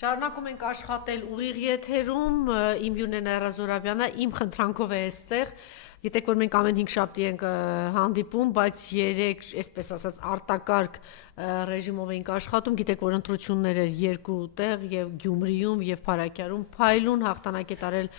Շարունակում ենք աշխատել ուղիղ եթերում, իմ Յունեն Այրազորաբյանը, իմ խնդրանքով է այստեղ, գիտեք, որ մենք ամեն 5 շաբթի ենք հանդիպում, բայց 3, այսպես ասած, արտակարգ ռեժիմով ենք աշխատում, գիտեք, որ ընտրություններ էր 2 տեղ, եւ Գյումրիում, եւ Փարաքյարում, փայլուն հաղթանակ է տարել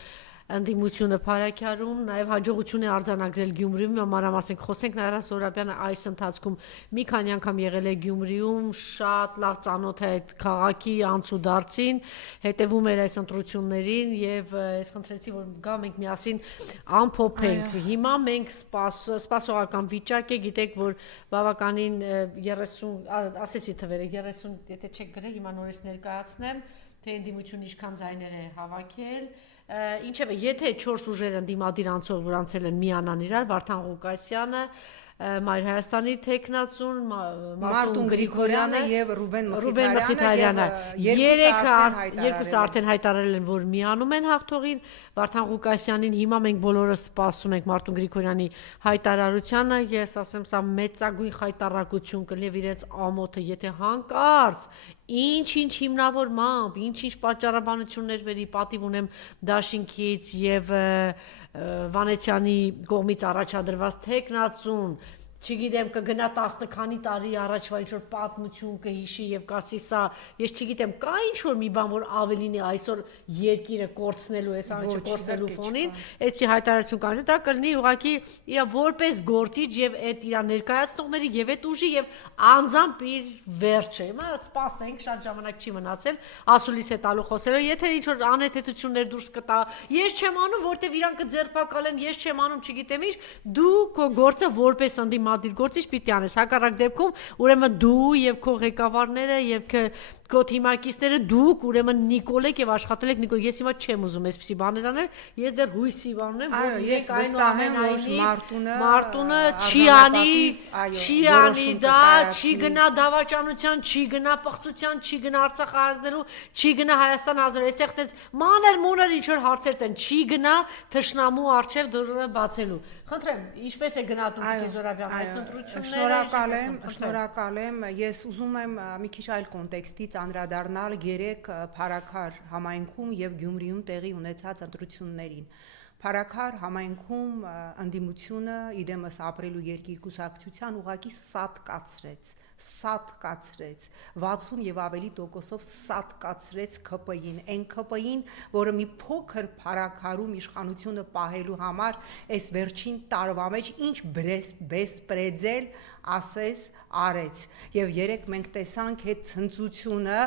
ընդդիմությունը Փարաքյարում, նաև հաջողություն է արձանագրել Գյումրիում, մանրամասն խոսենք Նաիրա Զոհրաբյանը այս ընթացքում մի քանի անգամ եղել է Գյումրիում, շատ լավ ծանոթ է այդ քաղաքի անցուդարձին, հետևում էր այս ընտրություններին եւ ես խնդրեցի, որ գա մենք միասին ամփոփենք։ Հիմա մենք սպասողական վիճակ է, գիտեք, որ բավականին 30, ասեցի թվերը, 30, եթե չեք գրել, հիմա նորից ներկայացնեմ, թե ընդդիմությունը ինչքան ձայներ է հավաքել։ Ինչևէ, եթե 4 ուժեր ընդդիմադիր անցող, որ անցել են միանան իրար, Վարդան Ղուկասյանը, Մայր Հայաստանի թեկնածուն, Մարտուն Գրիգորյանը եւ Ռուբեն Մխիթարյանը, երկուսը արդեն հայտարարել են, որ միանում են հաղթողին, Վարդան Ղուկասյանին հիմա մենք բոլորս սպասում ենք Մարտուն Գրիգորյանի հայտարարությանը, ես ասեմ, սա մեծագույն խայտառակություն կլինի իրենց ամոթը, եթե հանկարծ ինչ-ինչ հիմնավորմամբ, ինչ-ինչ պատճառաբանություններ բերի, պատիվ ունեմ Դաշինքից եւ Վանեցյանի կողմից առաջադրված թեկնածուն, չգիտեմ, կգնա 10 քանի տարի առաջվա ինչ-որ պատմություն կհիշի եւ կասի սա, ես չգիտեմ, կա ինչ-որ մի բան, որ ավելին է այսօր երկիրը կորցնելու, այս ամենը կորցնելու ֆոնին, այդի հայտարարություն կանի, դա կլինի ուղղակի իր որպես գործիչ եւ այդ իր ներկայացնողների եւ այդ ուժի եւ անձամբ իր վերջը։ Հիմա սպասենք, շատ ժամանակ չի մնացել, ասուլիս է տալու խոսելով, եթե ինչ-որ անհեթեթություններ դուրս կտա, ես չեմ անում, որտեվ իրան կձերբակալեն, ես չեմ անում, չգիտեմ ինչ, դու քո գործը որպես ընդդիմադիր գործիչ պիտի անես, հակառակ դեպքում ուրեմն դու եւ քո ղեկավարները եւ քո թիմակիցները դուք ուրեմն Նիկոլ եք եւ աշխատել եք Նիկոլ, ես հիմա չեմ ուզում այսպիսի բաներ անել, ես դեռ հույսի բան ունեմ, որ ես այնուամենայնիվ Մարտունը չի անի դա, չի գնա դավաճանության, չի գնա պղծության, չի գնա Արցախ հայտնելու, չի գնա Հայաստան ազդելու, այստեղ տես մանր ինչ որ հարցեր տեն, չի գնա թշնամու արչեւ դուրը բացելու։ Խնդրեմ, ինչպես է գնահատում Զորաբյան այս ընտրությունները։ Շնորհակալ եմ, ես ուզում եմ մի քիչ այլ կոնտեքստից անդրադառնալ 3 Փարաքար համայնքում եւ Գյումրիում տեղի ունեցած ընտրություններին։ Փարաքար համայնքում ընդդիմությունը իդեմս ապրելու երկիր կուսակցության ուղակի սատկացրեց 60 եւ ավելի տոկոսով սատկացրեց ՔՊ-ին, այն ՔՊ-ին, որը մի փոքր Փարաքարում իշխանությունը պահելու համար այս վերջին տարվա մեջ ինչ բեսպրեդել ասես արեց եւ երեք մենք տեսանք այդ ցնծությունը,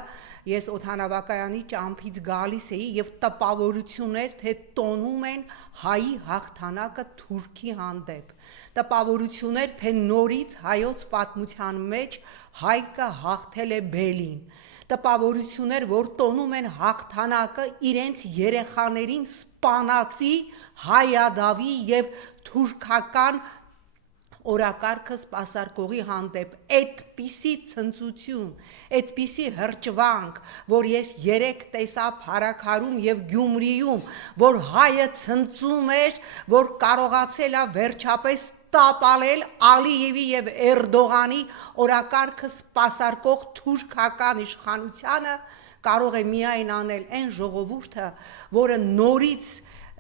ես օդանավակայանի ճամփից գալիս էի եւ տպավորություններ թե տոնում են հայի հաղթանակը Թուրքի հանդեպ, տպավորություններ թե նորից հայոց պատմության մեջ հայկը հաղթել է բելին, տպավորություններ, որ տոնում են հաղթանակը իրենց երեխաներին սպանածի հայադավի եւ թուրքական օրակարգը սպասարկողի հանդեպ, այդպիսի ցնծություն, այդպիսի հրճվանք, որ ես երեք տեսա Փարաքարում եւ Գյումրիում, որ հայը ցնծում էր, որ կարողացել է վերջապես տապալել Ալիևի եւ Էրդողանի օրակարգը սպասարկող թուրքական իշխանությանը, կարող է միայն անել այն ժողովուրդը, որը նորից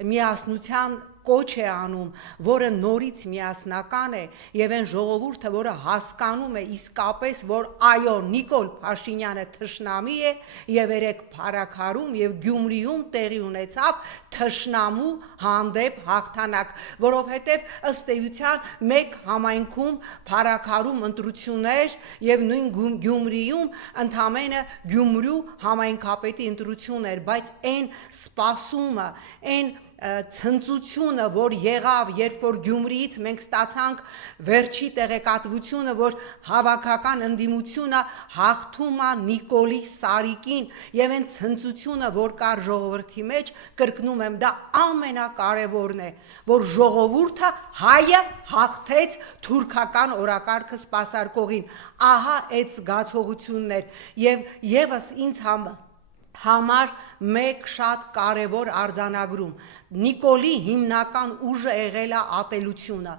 միասնության կոչ է անում, որը նորից միասնական է եւ այն ժողովուրդը, որը հասկանում է իսկապես, որ այո, Նիկոլ Փաշինյանը թշնամի է եւ երեք Փարաքարում եւ Գյումրիում տեղի ունեցավ թշնամու հանդեպ հաղթանակ, որովհետեւ ըստ էության մեկ համայնքում Փարաքարում ընտրություններ եւ նույն Գյումրիում ընդամենը Գյումրու համայնքապետի ընտրություն էր, բայց այն սպասումը, այն ցնծությունը, որ եղավ, երբ որ Գյումրիից մենք ստացանք վերջի տեղեկատվությունը, որ հավաքական ընդդիմությունը հաղթում է Նիկոլի Սարիկին եւ այն ցնծությունը, որ կար ժողովրդի մեջ, կրկնում եմ, դա ամենակարևորն է, որ ժողովուրդը հայը հաղթեց թուրքական օրակարգը սպասարկողին, ահա այդ զգացողություններ եւ եւս ինձ համար մեկ շատ կարևոր արձանագրում։ Նիկոլի հիմնական ուժը եղել է ատելությունը։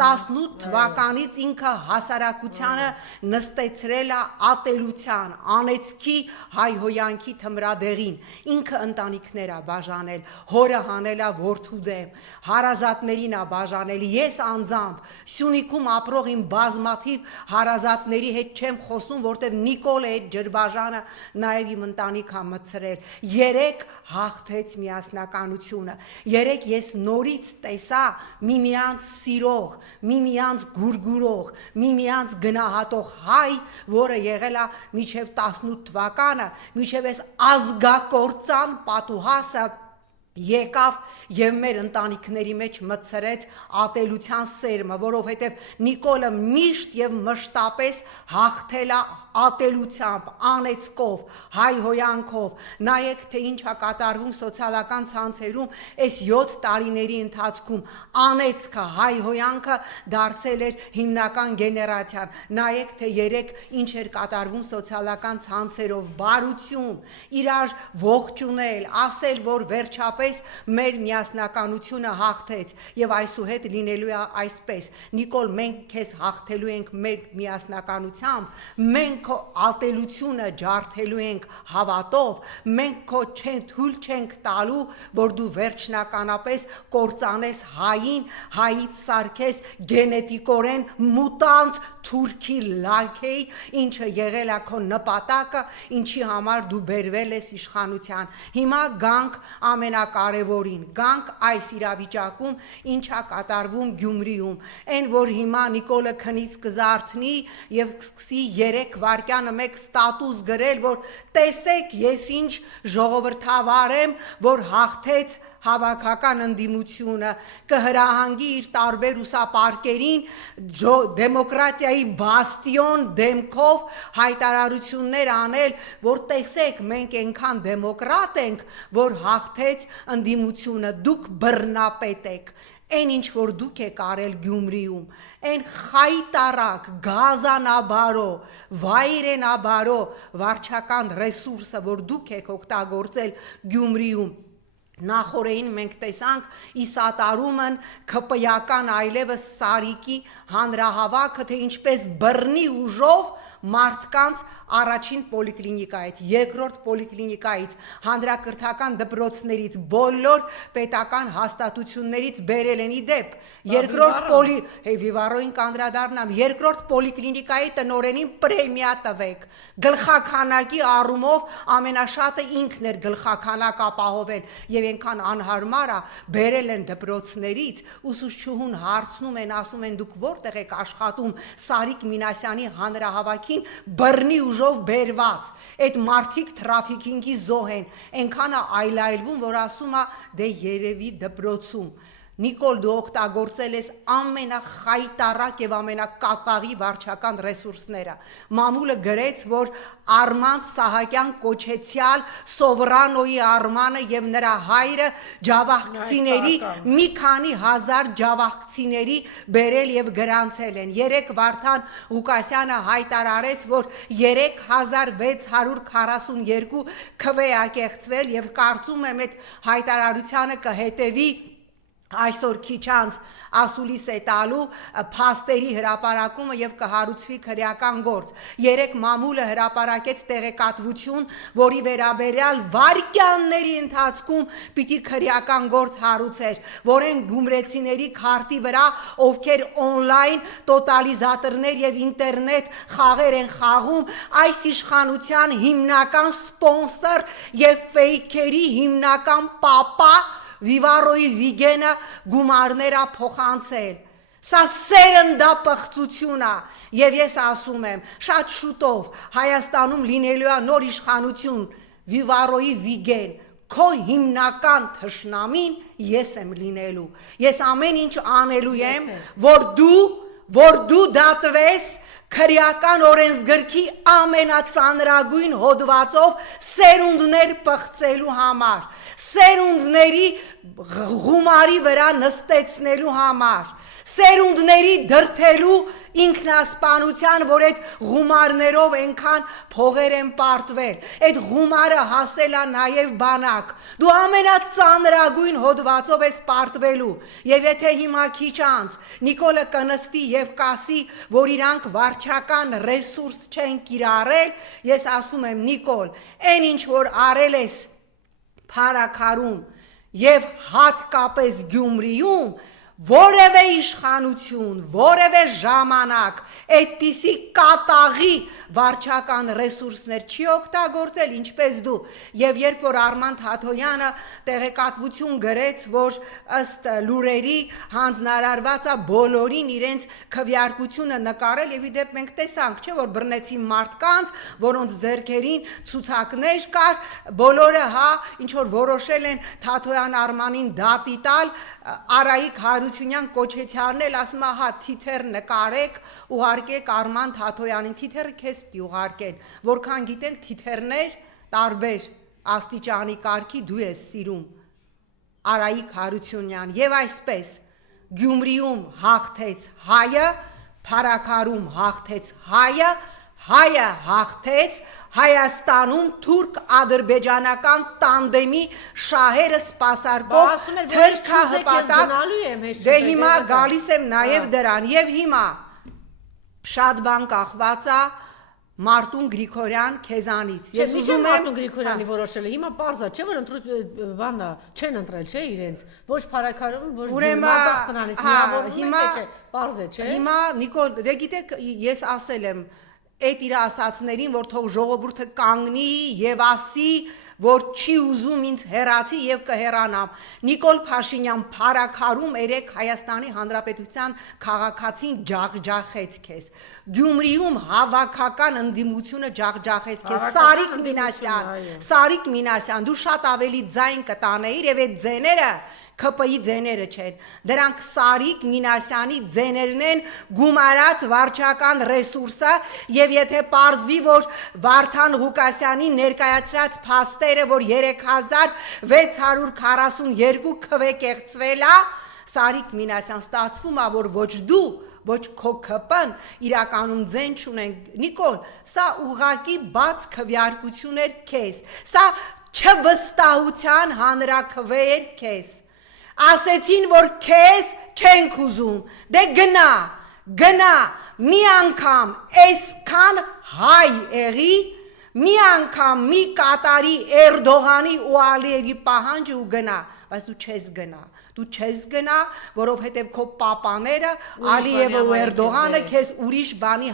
18 թվականից ինքը հասարակությանը նստեցրել է ատելության, անեծքի, հայհոյանքի թմրադեղին։ Ինքը ընտանիքներ է բաժանել, հորը հանել է որդու դեմ, հարազատներին է բաժանել։ Ես անձամբ Սյունիքում ապրող իմ բազմաթիվ հարազատների հետ չեմ խոսում, որտեղ Նիկոլը այդ ջրբաժանը նաև իմ ընտանիք է մտցրել։ Երեք հաղթեց միասնականությունը։ Երեք ես նորից տեսա միմյանց սիրող, միմյանց գուրգուրող, միմյանց գնահատող հայ, որը եղել է մինչև 18 թվականը, մինչև այս ազգակործան պատուհասը եկավ եւ մեր ընտանիքների մեջ մտցրեց ատելության սերմը, որովհետեւ Նիկոլը միշտ եւ մշտապես հաղթել է ատելությամբ, անեծքով, հայհոյանքով։ Նայեք, թե ինչ է կատարվում սոցիալական ցանցերում այս 7 տարիների ընթացքում։ Անեծքը, հայհոյանքը դարձել էր հիմնական գեներացիան։ Նայեք, թե երեք ինչ էր կատարվում սոցիալական ցանցերով, բարություն, իրար ողջունել, ասել, որ վերջապես մեր միասնականությունը հաղթեց եւ այսուհետ լինելու է այսպես։ Նիկոլ, մենք քեզ հաղթելու ենք մեր միասնականությամբ, մենք քո ատելությունը ջարդելու ենք հավատով, մենք քո թույլ չենք տալու, որ դու վերջնականապես կործանես հային, հայից սարքես գենետիկորեն մուտանտ թուրքի լաքեյ, ինչը եղել է քո նպատակը, ինչի համար դու բերվել ես իշխանության։ Հիմա գանք ամենակարևորին, գանք այս իրավիճակում ինչա կատարվում Գյումրիում։ Այն որ հիմա Նիկոլը քնից կզարթնի եւ սկսի 3 վայրկյանը մեկ ստատուս գրել, որ տեսեք ես ինչ ժողովրդավար եմ, որ հաղթեց հավաքական ընդդիմությունը, կհրահանգի իր տարբեր ուսապարկերին դեմոկրատիայի բաստիոն դեմքով հայտարարություններ անել, որ տեսեք մենք այնքան դեմոկրատ ենք, որ հաղթեց ընդդիմությունը, դուք բռնապետ եք։ Այն ինչ որ դուք եք արել Գյումրիում, այն խայտարակ, գազանաբարո, վայրենաբարո վարչական ռեսուրսը, որ դուք եք օգտագործել Գյումրիում, նախորդին մենք տեսանք իսատարումն քպյական այլևս Սարիկի հանրահավաքը, թե ինչպես բռնի ուժով մարդկանց առաջին պոլիկլինիկայից, երկրորդ պոլիկլինիկայից, հանրակրթական դպրոցներից, բոլոր պետական հաստատություններից բերել են իդեպ, Վիվարոյին կանդրադառնամ, երկրորդ պոլիկլինիկայի տնօրենին պրեմիա տվեք, գլխաքանակի առումով ամենաշատը ինքն էր գլխաքանակ ապահովել եւ այնքան անհարմար է, բերել են դպրոցներից, ուսուցչուհուն հարցնում են, ասում են դուք որտեղ եք աշխատում Սարիկ Մինասյանի հանրահավաքին բռնի ուժով բերված, այդ մարդիկ թրաֆիքինգի զոհ են, այնքան է այլայլվում, որ ասում է դե երևի դպրոցում։ Նիկոլ, դու օգտագործել ես ամենախայտարակ եւ ամենակատաղի վարչական ռեսուրսները։ Մամուլը գրեց, որ Արման Սահակյան կոչեցյալ Սովրանոյի Արմանը եւ նրա հայրը ջավախցիների մի քանի հազար ջավախցիների բերել եւ գրանցել են։ 3 Վարդան Ղուկասյանը հայտարարեց, որ 3642 քվե ա կեղծվել եւ կարծում եմ այդ հայտարարությանը կհետեւի այսօր քիչ անց ասուլիս է տալու փաստերի հրապարակումը եւ կհարուցվի քրեական գործ։ 3 մամուլը հրապարակեց տեղեկատվություն, որի վերաբերյալ վայրկյանների ընթացքում պիտի քրեական գործ հարուցեր, որ են գումրեցիների քարտի վրա, ովքեր օնլայն տոտալիզատորներ եւ ինտերնետ խաղեր են խաղում, այս իշխանության հիմնական սպոնսոր եւ ֆեյքերի հիմնական պապա Վիվարոյի Վիգենը գումարներ է փոխանցել։ Սա սերնդապղծություն է եւ ես ասում եմ, շատ շուտով Հայաստանում լինելու է նոր իշխանություն, Վիվարոյի Վիգեն, քո հիմնական թշնամին ես եմ լինելու։ Ես ամեն ինչ անելու եմ, որ դու դատվես քրեական օրենսգրքի ամենածանրագույն հոդվածով սերունդներ պղծելու համար, սերունդների գումարի վրա նստեցնելու համար, սերունդների դրթելու ինքնասպանության, որ այդ գումարներով այնքան փողեր են պարտվել, այդ գումարը հասել է նաև բանակ, դու ամենածանրագույն հոդվածով ես պարտվելու, եւ եթե հիմա քիչ անց Նիկոլը կնստի եւ կասի, որ իրանք վարչական ռեսուրս չեն կիրառել, ես ասում եմ Նիկոլ, այն ինչ որ արել ես Փարաքարում եւ հատկապես Գյումրիում որևէ իշխանություն, որևէ ժամանակ այդպիսի կատաղի վարչական ռեսուրսներ չի օգտագործել, ինչպես դու, եւ երբ որ Արման Թաթոյանը տեղեկատվություն գրեց, որ ըստ լուրերի հանձնարարված է բոլորին իրենց քվեարկությունը նկարել, եւ իդեպ մենք տեսանք, չէ՞ որ բռնեցին մարդկանց, որոնց ձեռքերին ցուցակներ կար, բոլորը հա ինչ որ որոշել են Թաթոյան Արմանին դատի տալ, Արայիկ Հարությունյան կոչեցյալն ասում է հա թիթեռ նկարեք, ուղարկեք Արման Թաթոյանին, թիթեռը քեզ պիտի ուղարկեն, որքան գիտենք թիթեռներ տարբեր աստիճանի կարգի դու ես սիրում, Արայիկ Հարությունյան, եւ այսպես Գյումրիում հաղթեց հայը, Փարաքարում հաղթեց հայը, հայը հաղթեց, Հայաստանում թուրք-ադրբեջանական տանդեմի շահերը սպասարկող թրքահպատակ, դե հիմա գալիս եմ նաև դրան, եւ հիմա շատ բան կախված է Մարտուն Գրիգորյան քեզանից, ես ուզում եմ Մարտուն Գրիգորյանի որոշել է, հիմա պարզ է, չէ՞ որ բանը չեն ընտրել, չէ՞ իրենց, ոչ Փարաքարում, ոչ Գյումրիում, հիմա պարզ է, չէ՞։ Հիմա Նիկոլ, դե գիտեք, ես ասել եմ այդ իր ասացներին, որ թող ժողովուրդը կանգնի եւ ասի, որ չի ուզում ինձ հեռացի եւ կհեռանամ։ Նիկոլ Փաշինյան Փարաքարում երեք Հայաստանի Հանրապետության քաղաքացին ջախջախեց քեզ։ Գյումրիում հավաքական ընդդիմությունը ջախջախեց քեզ։ Սարիկ Մինասյան, դու շատ ավելի ձայն կտանեիր եւ այդ ձեները ՔՊ-ի ձեները չեն, դրանք Սարիկ Մինասյանի ձեներն են գումարած վարչական ռեսուրսը եւ եթե պարզվի, որ Վարդան Ղուկասյանի ներկայացրած փաստերը, որ 3642 քվ կեղծվել է, Սարիկ Մինասյան ստացվում է, որ ոչ դու, ոչ քո ՔՊ-ն իրականում ձեն չունեն, Նիկոլ, սա ուղղակի բաց քվեարկություն էր քեզ, սա չվստահության հանրաքվե էր քեզ, ասեցին, որ քեզ չենք ուզում, դե գնա, մի անգամ այսքան հայ եղի, մի անգամ մի կատարի Էրդողանի ու Ալիևի պահանջը ու գնա, բայց դու չես գնա, որովհետև քո պապաները Ալիևը ու Էրդողանը քեզ ուրիշ բանի